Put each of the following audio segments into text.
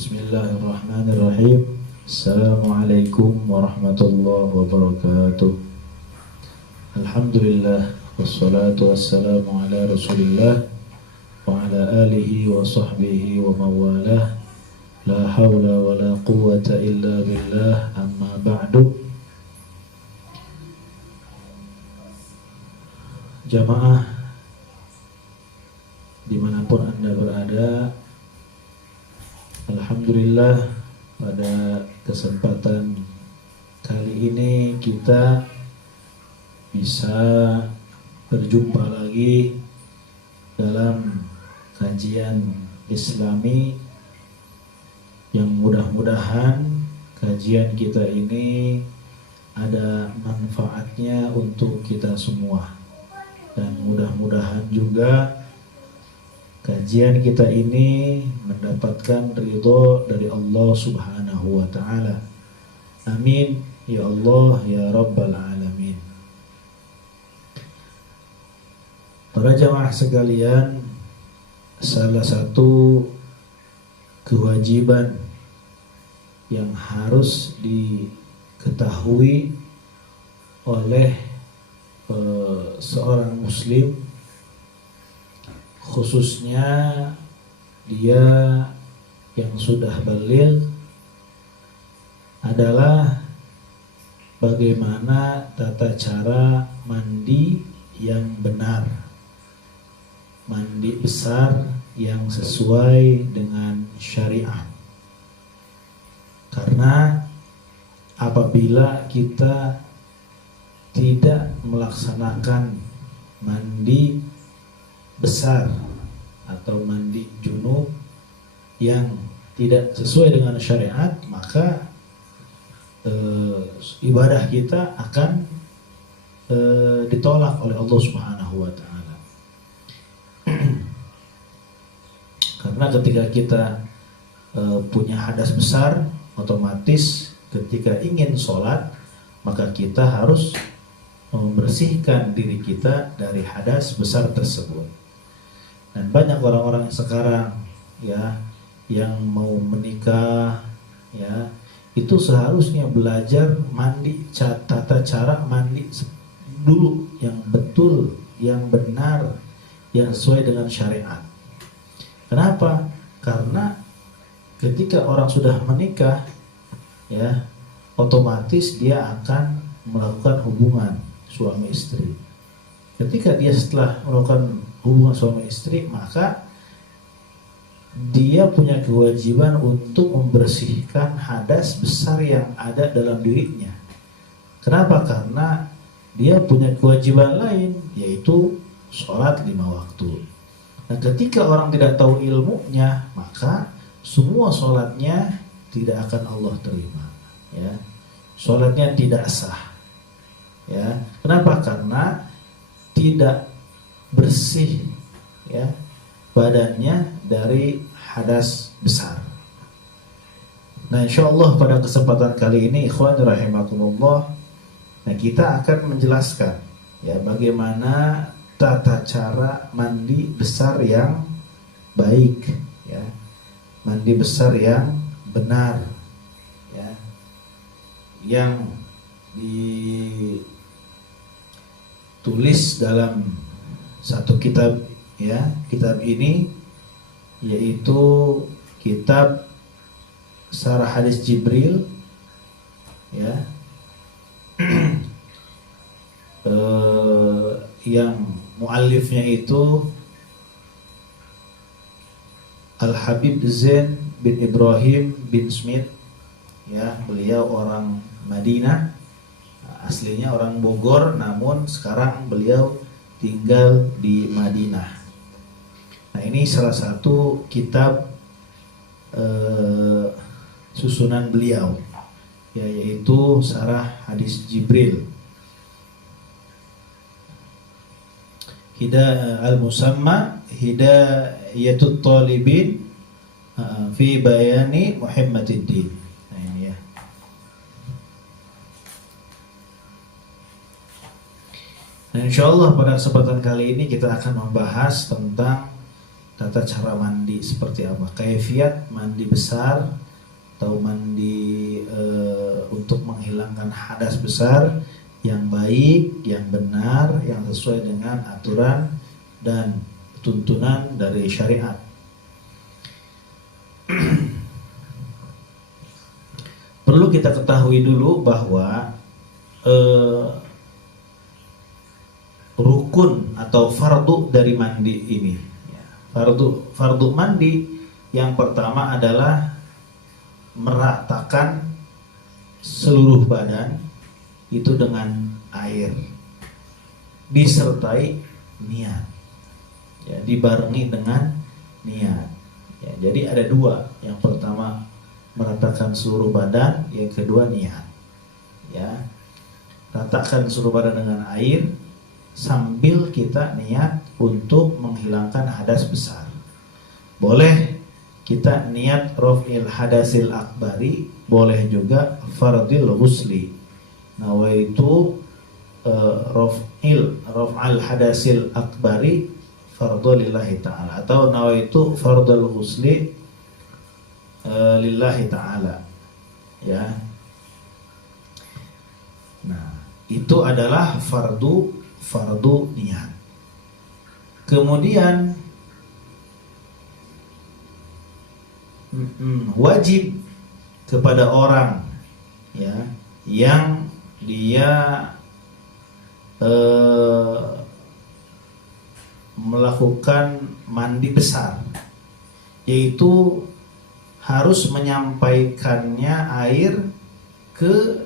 Bismillahirrahmanirrahim. Assalamualaikum warahmatullahi wabarakatuh. Alhamdulillah, wassalatu wassalamu ala rasulillah wa ala alihi wa sahbihi wa mawalah. La hawla wa la quwwata illa billah, amma ba'du. Jamaah dimanapun Anda berada, alhamdulillah pada kesempatan kali ini kita bisa berjumpa lagi dalam kajian Islami yang mudah-mudahan kajian kita ini ada manfaatnya untuk kita semua, dan mudah-mudahan juga kajian kita ini mendapatkan ridho dari Allah Subhanahu wa ta'ala. Amin ya Allah ya Rabbal alamin. Para jamaah sekalian, salah satu kewajiban yang harus diketahui oleh seorang muslim, khususnya dia yang sudah baligh, adalah bagaimana tata cara mandi yang benar, mandi besar yang sesuai dengan syariat. Karena apabila kita tidak melaksanakan mandi besar atau mandi junub yang tidak sesuai dengan syariat, maka ibadah kita akan ditolak oleh Allah Subhanahu wa ta'ala. Karena ketika kita punya hadas besar, otomatis ketika ingin sholat, maka kita harus membersihkan diri kita dari hadas besar tersebut. Dan banyak orang-orang sekarang ya yang mau menikah ya, itu seharusnya belajar mandi, tata cara mandi dulu yang betul, yang benar, yang sesuai dengan syariat. Kenapa? Karena ketika orang sudah menikah ya, otomatis dia akan melakukan hubungan suami istri. Ketika dia setelah melakukan hubungan suami istri, maka dia punya kewajiban untuk membersihkan hadas besar yang ada dalam dirinya. Kenapa? Karena dia punya kewajiban lain, yaitu sholat 5 waktu. Nah, ketika orang tidak tahu ilmunya, maka semua sholatnya tidak akan Allah terima. Ya, sholatnya tidak sah. Ya, kenapa? Karena tidak bersih ya badannya dari hadas besar. Nah, insyaallah pada kesempatan kali ini, ikhwan rahimakumullah, nah kita akan menjelaskan ya bagaimana tata cara mandi besar yang baik ya, mandi besar yang benar ya, yang ditulis dalam satu kitab ya. Kitab ini yaitu kitab Syarah Hadis Jibril ya, yang muallifnya itu Al-Habib Zain bin Ibrahim bin Smith ya. Beliau orang Madinah, aslinya orang Bogor, namun sekarang beliau tinggal di Madinah. Nah, ini salah satu kitab susunan beliau ya, yaitu Syarah Hadis Jibril. Al-Musamma Hidayatut Talibin fi Bayani Muhammadiddin. Nah, ini ya. Nah, insyaallah pada kesempatan kali ini kita akan membahas tentang tata cara mandi seperti apa, kaifiat mandi besar atau mandi untuk menghilangkan hadas besar yang baik, yang benar, yang sesuai dengan aturan dan tuntunan dari syariat. Perlu kita ketahui dulu bahwa rukun atau fardu dari mandi ini, fardu mandi yang pertama adalah meratakan seluruh badan itu dengan air disertai niat, ya, dibarengi dengan niat, ya. Jadi ada dua, yang pertama meratakan seluruh badan, yang kedua niat, ya. Ratakan seluruh badan dengan air sambil kita niat untuk menghilangkan hadas besar. Boleh kita niat raf'il hadasil akbari, boleh juga fardil ghusli. Nawaitu raf'al hadasil akbari fardhu lillahi ta'ala, atau nawaitu fardul ghusli lillahi ta'ala, ya. Nah, itu adalah fardu niat. Kemudian wajib kepada orang, ya, yang dia melakukan mandi besar, yaitu harus menyampaikannya air ke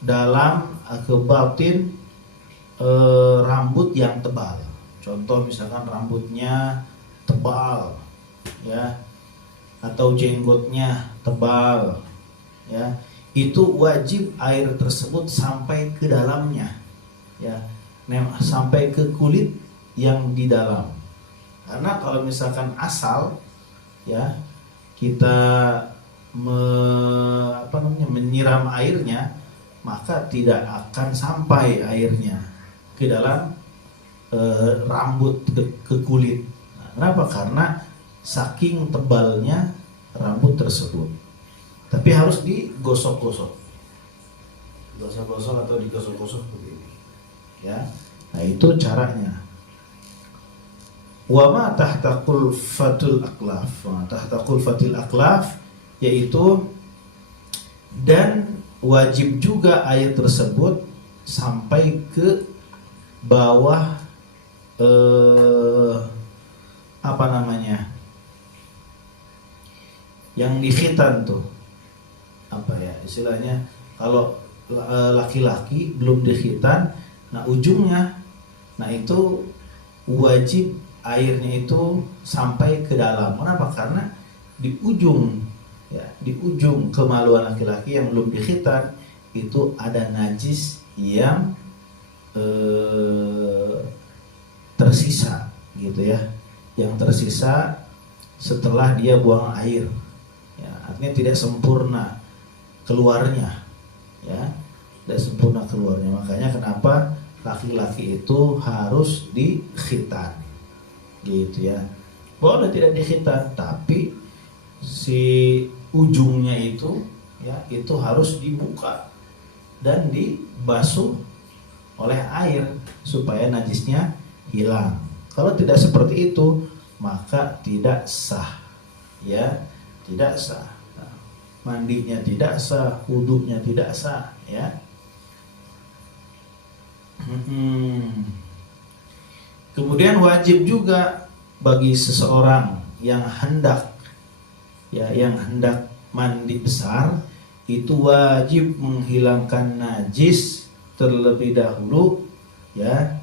dalam, ke batin rambut yang tebal. Contoh misalkan rambutnya tebal, ya, atau jenggotnya tebal, ya, itu wajib air tersebut sampai ke dalamnya, ya, sampai ke kulit yang di dalam. Karena kalau misalkan asal, ya, kita menyiram airnya, maka tidak akan sampai airnya ke dalam rambut, ke kulit. Nah, kenapa? Karena saking tebalnya rambut tersebut. Tapi harus digosok-gosok atau digosok-gosok begini, ya. Nah, itu caranya. Wa ma tahta qulfatul aqlaf. Tahta qulfatil aqlaf, yaitu dan wajib juga air tersebut sampai ke bawah yang di khitan tuh, istilahnya kalau laki-laki belum di khitan, nah ujungnya, nah itu wajib airnya itu sampai ke dalam. Kenapa? Karena di ujung, ya, di ujung kemaluan laki-laki yang belum di khitan itu ada najis yang tersisa, gitu ya, yang tersisa setelah dia buang air, ya, artinya tidak sempurna keluarnya, ya, tidak sempurna keluarnya. Makanya kenapa laki-laki itu harus di khitan, gitu ya. Boleh tidak di khitan, tapi si ujungnya itu, ya, itu harus dibuka dan dibasuh oleh air supaya najisnya hilang. Kalau tidak seperti itu, maka tidak sah, ya, tidak sah. Nah, mandinya tidak sah, wudunya tidak sah, ya. Kemudian wajib juga bagi seseorang yang hendak, ya, yang hendak mandi besar, itu wajib menghilangkan najis terlebih dahulu, ya,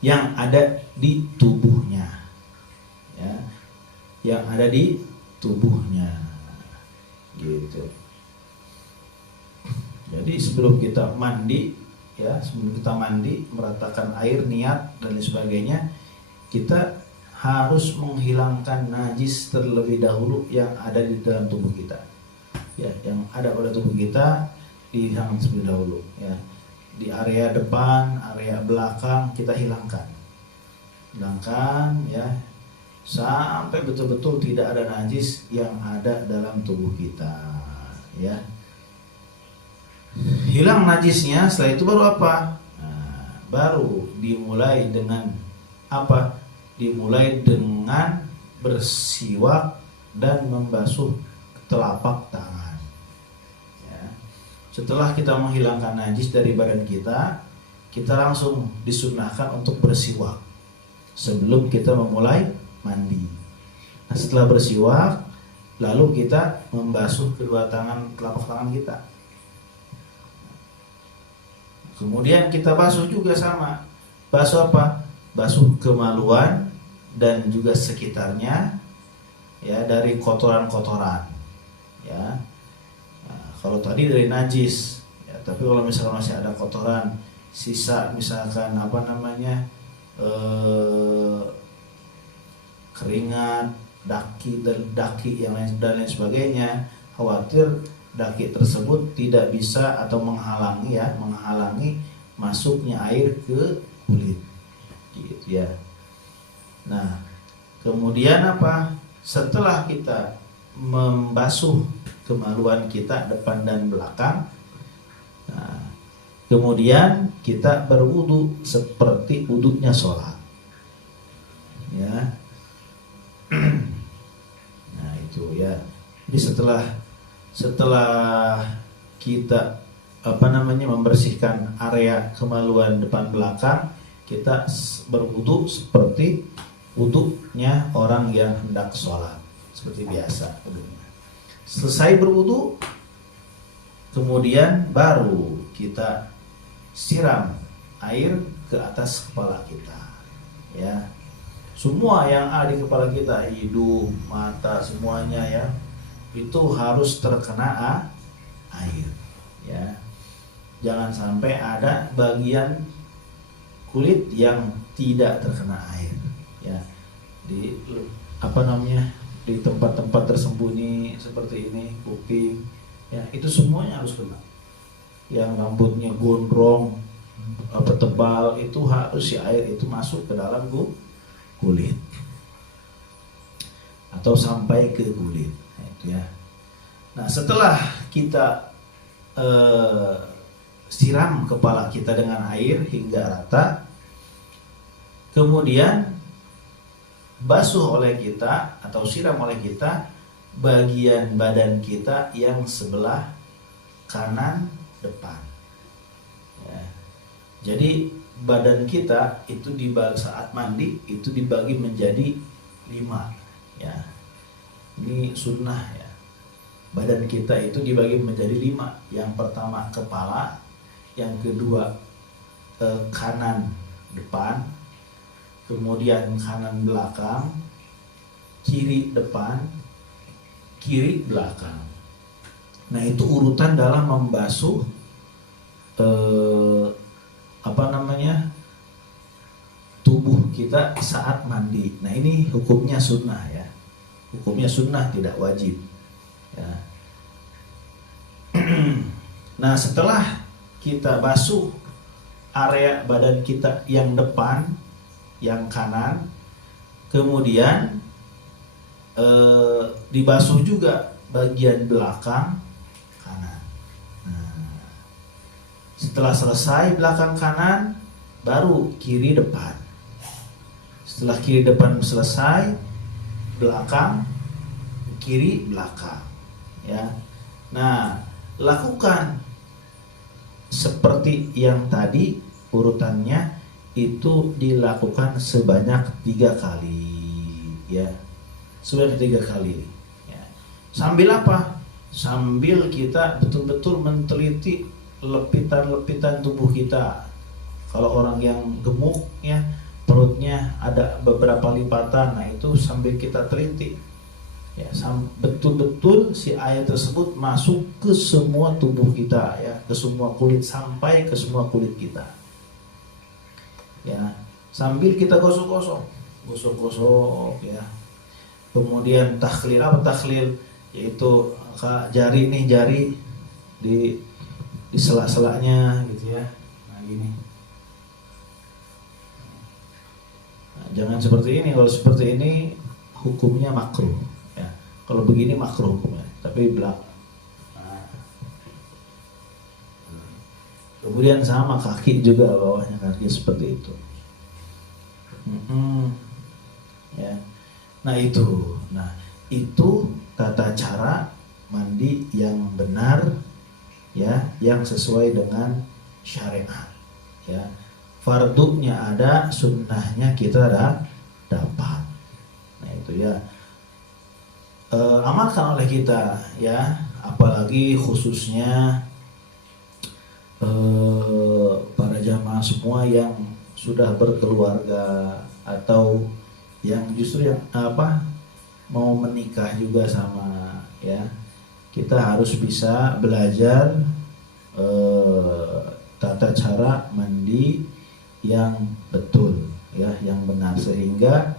yang ada di tubuhnya, ya, yang ada di tubuhnya, gitu. Jadi sebelum kita mandi, ya, sebelum kita mandi, meratakan air, niat dan lain sebagainya, kita harus menghilangkan najis terlebih dahulu yang ada di dalam tubuh kita, ya, yang ada pada tubuh kita dihilangkan terlebih dahulu, ya. Di area depan, area belakang kita hilangkan, Hilangkan ya, sampai betul-betul tidak ada najis yang ada dalam tubuh kita ya. Hilang najisnya, setelah itu baru apa? Nah, baru dimulai dengan apa? Dimulai dengan bersiwak dan membasuh telapak tangan ya. Setelah kita menghilangkan najis dari badan kita, kita langsung disunnahkan untuk bersiwak sebelum kita memulai mandi. Nah, setelah bersiwak, lalu kita membasuh kedua telapak tangan kita. Kemudian kita basuh juga sama. Basuh apa? Basuh kemaluan dan juga sekitarnya ya, dari kotoran-kotoran ya. Nah, kalau tadi dari najis ya, tapi kalau misalkan masih ada kotoran sisa, misalkan apa namanya, keringat, daki yang lain dan lain sebagainya, khawatir daki tersebut tidak bisa atau menghalangi masuknya air ke kulit gitu ya. Nah, kemudian apa? Setelah kita membasuh kemaluan kita depan dan belakang, nah, kemudian kita berwudu seperti wudunya sholat ya. Nah itu ya. Jadi setelah kita membersihkan area kemaluan depan belakang, kita berwudu seperti wudunya orang yang hendak sholat, seperti biasa wudunya. Selesai berwudu, kemudian baru kita siram air ke atas kepala kita ya. Semua yang ada di kepala kita, hidung, mata, semuanya ya, itu harus terkena air ya. Jangan sampai ada bagian kulit yang tidak terkena air ya. Di di tempat-tempat tersembunyi seperti ini, kuping ya, itu semuanya harus kena. Yang rambutnya gondrong tebal, itu harus si air itu masuk ke dalam kulit atau sampai ke kulit. Nah, itu ya. Nah, setelah kita siram kepala kita dengan air hingga rata, kemudian basuh oleh kita atau siram oleh kita bagian badan kita yang sebelah kanan depan ya. Jadi badan kita itu saat mandi itu dibagi menjadi 5 ya. Ini sunnah ya. Badan kita itu dibagi menjadi 5. Yang pertama kepala, yang kedua kanan depan, kemudian kanan belakang, kiri depan, kiri belakang. Nah, itu urutan dalam membasuh tubuh kita saat mandi. Nah, ini hukumnya sunnah ya. Hukumnya sunnah, tidak wajib ya. Nah, setelah kita basuh area badan kita yang depan, yang kanan, kemudian dibasuh juga bagian belakang kanan. Nah, setelah selesai belakang kanan, baru kiri depan. Setelah kiri depan selesai, belakang, kiri belakang ya. Nah, lakukan seperti yang tadi urutannya, itu dilakukan sebanyak 3 kali ya. Sebanyak 3 kali ya. Sambil apa? Sambil kita betul-betul meneliti lepitan-lepitan tubuh kita. Kalau orang yang gemuk ya, perutnya ada beberapa lipatan, nah itu sambil kita teliti ya, betul-betul si air tersebut masuk ke semua tubuh kita ya, ke semua kulit, sampai ke semua kulit kita ya. Sambil kita gosok-gosok ya. Kemudian takhlil, apa takhlil? Yaitu jari di sela-selanya gitu ya. Nah, gini. Nah, jangan seperti ini. Kalau seperti ini hukumnya makruh. Ya. Kalau begini makruh hukumnya. Tapi belak. Nah. Kemudian sama kaki juga, bawahnya kaki seperti itu. Ya. Nah itu tata cara mandi yang benar, ya, yang sesuai dengan syariat. Ya. Fardunya ada, sunnahnya kita dapat. Nah itu ya, amalkan oleh kita ya, apalagi khususnya para jamaah semua yang sudah berkeluarga atau yang justru yang mau menikah juga sama, ya, kita harus bisa belajar tata cara mandi yang betul, ya, yang benar, sehingga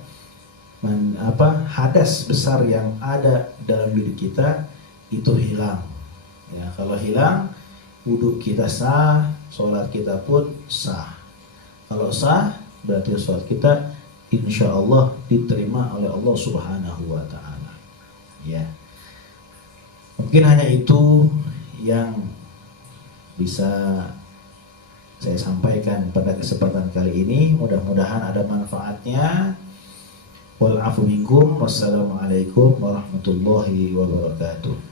hadas besar yang ada dalam diri kita itu hilang. Ya, kalau hilang, wudhu kita sah, sholat kita pun sah. Kalau sah, berarti sholat kita insya Allah diterima oleh Allah Subhanahu wa Ta'ala. Ya, mungkin hanya itu yang bisa saya sampaikan pada kesempatan kali ini. Mudah-mudahan ada manfaatnya. Wal afu minkum. Wassalamualaikum warahmatullahi wabarakatuh.